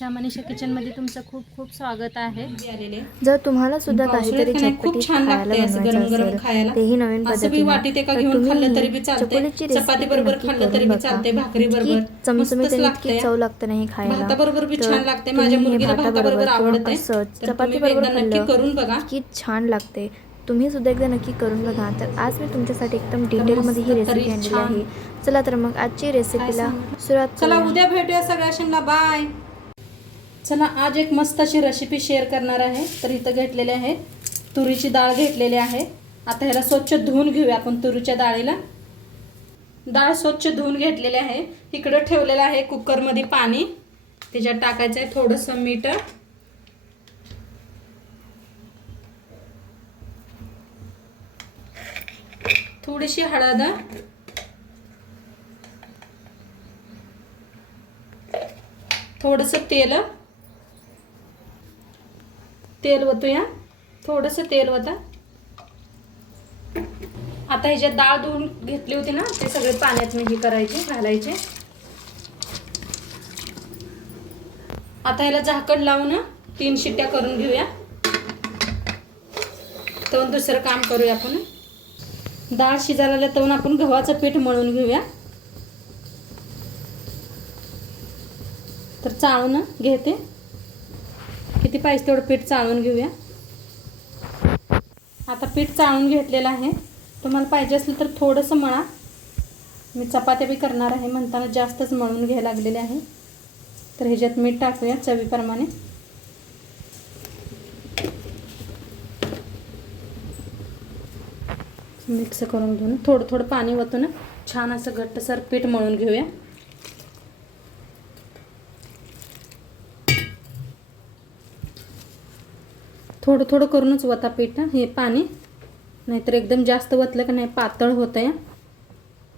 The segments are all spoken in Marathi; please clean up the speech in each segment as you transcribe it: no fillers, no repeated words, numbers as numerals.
मनीषा किचन मध्ये तुमचं खूप खूप स्वागत आहे। जर तुम्हाला सुद्धा काहीतरी चटपटीत खायला बनवायचं असेल, तेही नवीन पद्धतीने, तर तुम्ही चकोलीची रेसिपी नक्की करून बघा। इतकी चमचमीत आणि इतकी चव लागते नाही खायला, तर तुम्ही हे भाताबरोबर किंवा असंच चपातीबरोबर खाल्लं इतकी छान लागते। तुम्ही सुद्धा एकदा नक्की करून बघा। तर आज मी तुमच्यासाठी एकदम डिटेलमध्ये ही रेसिपी आणलेली आहे। चला तर मग आजची रेसिपीला सुरुवात चला करूया। उद्या भेटूया सगळ्यांना, बाय। चला आज एक मस्त अशी रेसिपी शेअर करणार आहे। तर इथं घेतलेले आहे तुरीची डाळ घेतलेली आहे। आता ह्याला स्वच्छ धुवून घेऊया आपण। तुरीच्या डाळीला डाळ स्वच्छ धुवून घेतलेली आहे। इकडे ठेवलेलं आहे कुकर मध्ये पाणी, त्याच्यात टाकायचं आहे थोडंसं मीठ, थोडीशी हळद, थोडंसं तेल ओतूया, थोडंसं तेल ओता। आता ह्याच्यात डाळ धुवून घेतली होती ना, ते सगळे पाण्यात हे करायचे, घालायचे। आता ह्याला झाकण लावून 3 शिट्ट्या करून घेऊया। तर दुसरं काम करूया आपण। डाळ शिजायला तर आपण गव्हाचं पीठ मळून घेऊया। तर चाळून घेते, किती पाहिजे तेवढं पीठ चाळून घेऊया। आता पीठ चाळून घेतलेलं आहे। तुम्हाला पाहिजे असेल तर थोडंसं मळा, मी चपात्या बी करणार आहे म्हणताना जास्तच मळून घ्यायला लागलेले आहे। तर ह्याच्यात मीठ टाकूया चवीप्रमाणे। मिक्स करून घेऊन थोडं थोडं पाणी ओतून छान असं घट्टसर पीठ मळून घेऊया। थोडं थोडं करूनच वता पीठ हे पाणी, नाहीतर एकदम जास्त वतलं की नाही पातळ होतं।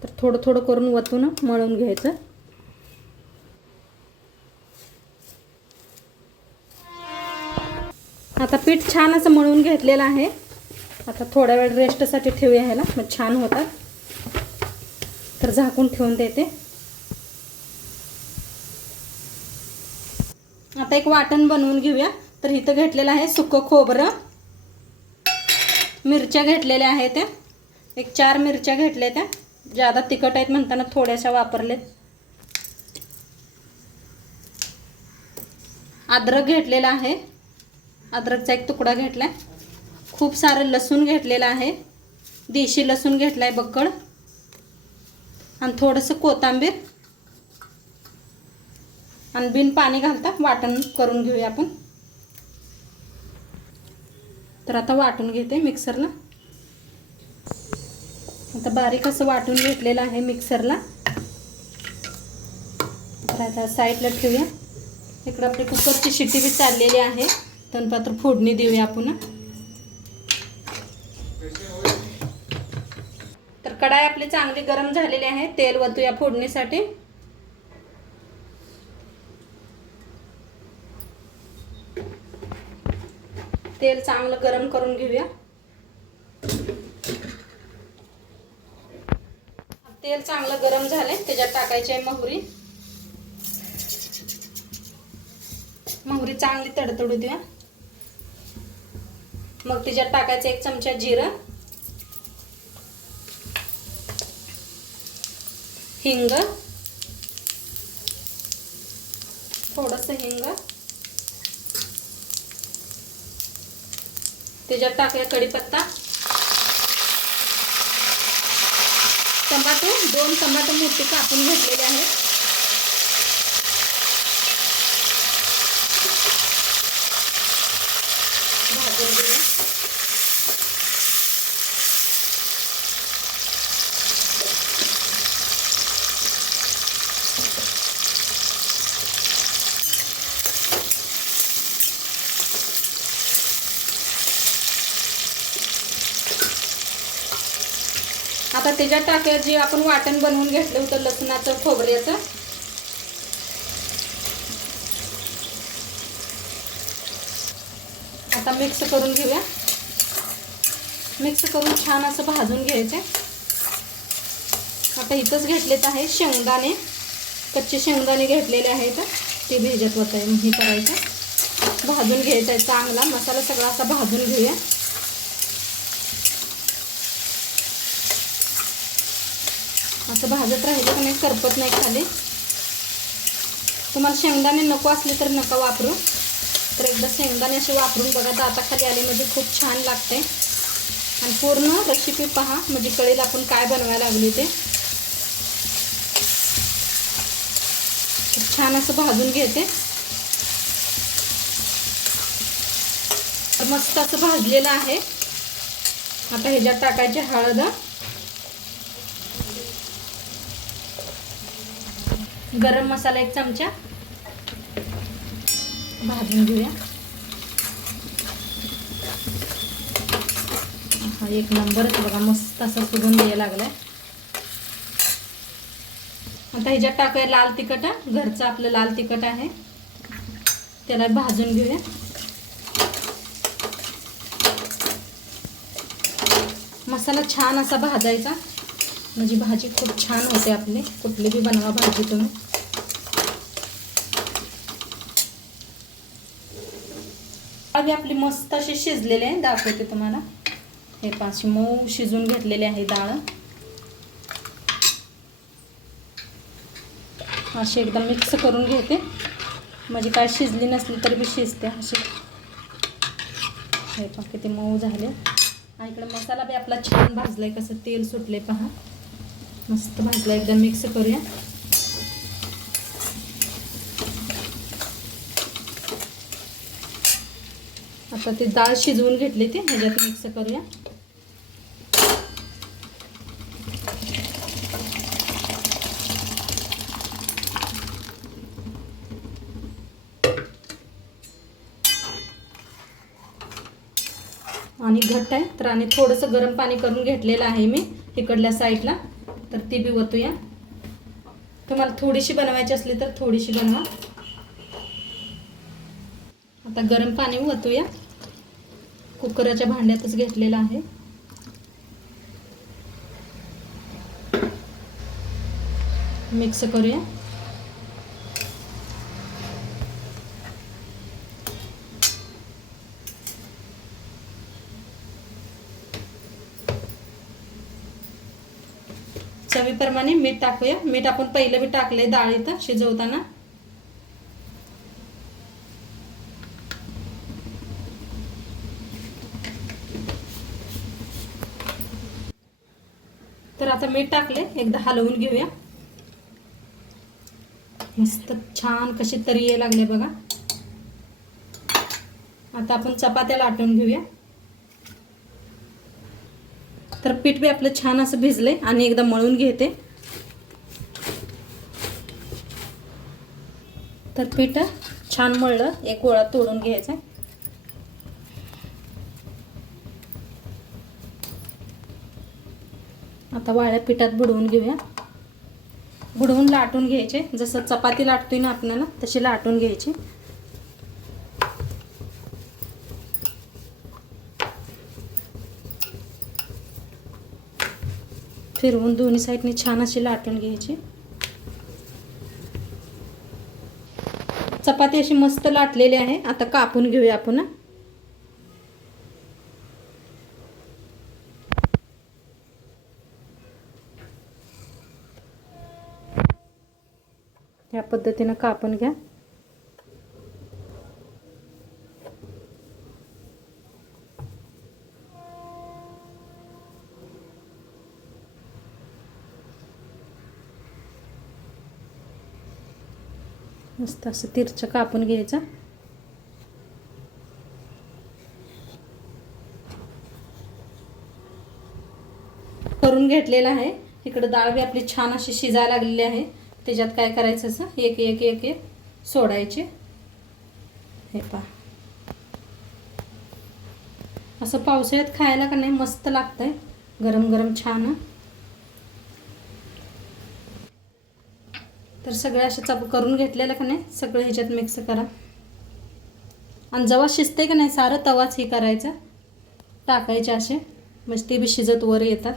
तर थोडं थोडं करून वतून मळून घ्यायचं। आता पीठ छान असं मळून घेतलेलं आहे। आता थोडा वेळ रेस्टसाठी ठेवूया ह्याला, मग छान होतात। तर झाकून ठेवून देते। आता एक वाटण बनवून घेऊया। तर इथं घेतलेलं आहे सुकं खोबरं, मिरच्या घेतलेल्या आहेत, एक 4 मिरच्या घेतल्या, त्या ज्यादा तिखट आहेत म्हणताना थोड्याशा वापरलेत। अद्रक घेतलेला आहे, अद्रकचा एक तुकडा घेतलाय। खूप सारं लसूण घेतलेलं आहे, देशी लसूण घेतलाय बक्कळ, आणि थोडंसं कोथिंबीर, आणि बिन पाणी घालता वाटण करून घेऊया आपण। तर आता वाटून घेते मिक्सरला। आता बारीक असं वाटून घेतलेलं आहे मिक्सरला। तर आता साईडला ठेवूया। इकडे आपली कुकरची शिट्टी बी चाललेली आहे। तनपात्र फोडणी देऊया आपण। तर कढाई आपली चांगली गरम झालेली आहे। तेल ओतूया फोडणीसाठी। तेल चांगलं गरम करून घेऊया। तेल चांगलं गरम झाले, त्याच्यात टाकायची आहे मोहरी। मोहरी चांगली तडतडू द्या। मग त्याच्यात टाकायचं 1 चमचा जिरं, हिंग, थोडंसं हिंग, त्याच्यात टाकूया कढीपत्ता, टमाटो 2 टमाटो मोठे कापून घेतलेले आहेत। भाजून घेऊया। आता त्याच्यात टाकूया जे आपण वाटण बनवून घेतलं होतं लसणाचं खोबऱ्याचं। आता मिक्स करून घेऊया। मिक्स करून छान असं भाजून घ्यायचं। आता इथंच घेतलेत आहे शेंगदाणे, कच्चे शेंगदाणे घेतलेले आहेत। ते ह्याच्यात हे करायचं, भाजून घ्यायचा आहे चांगला. मसाला सगळा असा भाजून घेऊया. असं भाजत राहिलं की नाही करपत नाही खाली. तुम्हाला शेंगदाणे नको असले तर नका वापरू. तर एकदा शेंगदाणे असे वापरून बघा, दाताखाली आले म्हणजे खूप छान लागते. आणि पूर्ण रेसिपी पहा म्हणजे कळेल आपण काय बनवायला लागली ते. खूप छान असं भाजून घेते. मस्त असं भाजलेलं आहे. आता ह्याच्यात टाकायचे हळद, गरम मसाला 1 चमचा, भाजून घेऊया. हा एक नंबरच बघा, मस्त असा सुगंध यायला लागलाय. आता ह्याच्यात टाकूया लाल तिखट. घरचं आपलं लाल तिखट आहे, त्याला भाजून घेऊया. मसाला छान असा भाजायचा म्हणजे भाजी खूप छान होते आपली. कुठली बी बनवा भाजी तुम्ही. आधी आपली मस्त अशी शिजलेली आहे, दाखवते तुम्हाला. हे पाच मऊ शिजून घेतलेले आहे डाळ. अशी एकदम मिक्स करून घेते म्हणजे काय शिजली नसली तरी बी शिजते अशी. हे पहा किती मऊ झाले. आणि इकडे मसाला बी आपला छान भाजलाय, कसं तेल सुटले पहा, मस्त भाजला. एकदम मिक्स करूया. आता ती डाळ शिजवून घेतली ती ह्याच्यात मिक्स करूया. आणि घट्ट आहे तर आणि थोडंसं गरम पाणी करून घेतलेलं आहे मी इकडल्या साईडला, तर ती बी वतूया. तुम्हाला थोडीशी बनवायची असली तर थोडीशी बनवा. आता गरम पाणी वतूया. कुकरच्या भांड्यातच घेतलेलं आहे. मिक्स करूया. चवीप्रमाणे मीठ टाकूया. मीठ आपण पहिलं बी टाकले डाळीत शिजवताना. तर आता मीठ टाकले, एकदा हलवून घेऊया. मस्त छान कशी तरी यायला लागले बघा. आता आपण चपात्या लाटून घेऊया. तर पीठ बी आपलं छान असं भिजले आणि एकदा मळून घेते. तर पीठ छान मळलं, एक गोळा तोडून घ्यायचा. आता वाळ्या पिठात बुडवून घेऊया. बुडवून लाटून घ्यायचे, जसं चपाती लाटतोय ना आपल्याला तशी लाटून घ्यायची. फिरवून दोन्ही साईडने छान अशी लाटून घ्यायची. चपाती अशी मस्त लाटलेली आहे. आता कापून घेऊया आपण. या पद्धतीने कापून घ्या. मस्त असं तिरछं कापून घ्यायचं. करून घेतलेलं आहे. इकडे डाळ बी आपली छान अशी शिजायला लागलेली आहे. त्याच्यात काय करायचं, असं एक एक एक एक सोडायचे. हे पहा, असं पावसाळ्यात खायला का नाही मस्त लागतंय, गरम गरम छान. तर सगळ्या अशा चप करून घेतलेलं का नाही सगळं ह्याच्यात मिक्स करा. आणि जेव्हा शिजते का नाही सारं तवाच हे करायचं, टाकायचे असे म्हणजे ते बी शिजत वर येतात.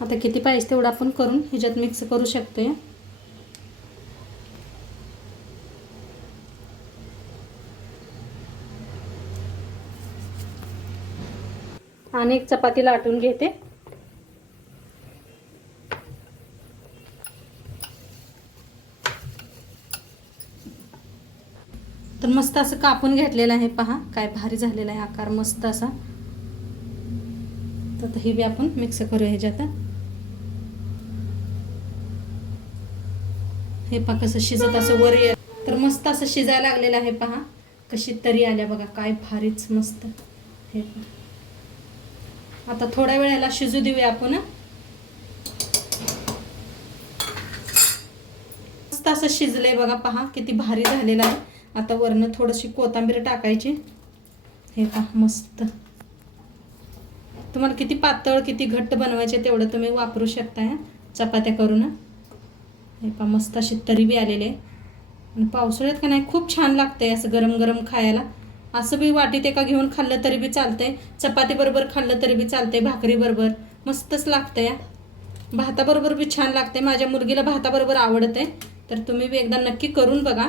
आता किती पाहिजे तेवढं आपण करून ह्याच्यात मिक्स करू शकतोय. आणि एक चपाती लाटून घेते. तर मस्त असं कापून घेतलेलं आहे. पहा काय भारी झालेला आहे आकार मस्त असा. तर हे बी आपण मिक्स करूया ह्याच्यात. हे पहा कसं शिजत असं वर ये. तर मस्त असं शिजायला लागलेलं आहे. पहा कशी तरी आल्या बघा, काय भारीच मस्त. हे पहा आता थोड्या वेळाला शिजू देऊया आपण. मस्त असं शिजलंय बघा, पहा किती भारी झालेलं आहे. आता वरनं थोडीशी कोथिंबीर टाकायची. हे पहा मस्त. तुम्हाला किती पातळ किती घट्ट बनवायचे तेवढं तुम्ही वापरू शकता चपात्या करून. हे पहा मस्त अशी तरी बी आलेली आहे. आणि पावसाळ्यात का नाही खूप छान लागतंय असं गरम गरम खायला. असं बी वाटीत एका घेऊन खाल्लं तरी बी चालतंय, चपाती बरोबर खाल्लं तरी बी चालतंय, भाकरी बरोबर मस्तच लागतंय. भाताबरोबर बी छान लागते. माझ्या मुलगीला भाताबरोबर आवडते. तर तुम्ही बी एकदा नक्की करून बघा.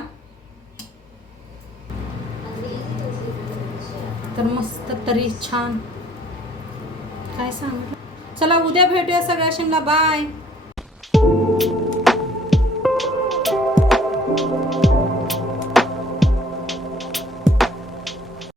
तर मस्त तरी छान काय सांग. चला उद्या भेटूया सगळ्या. बाय.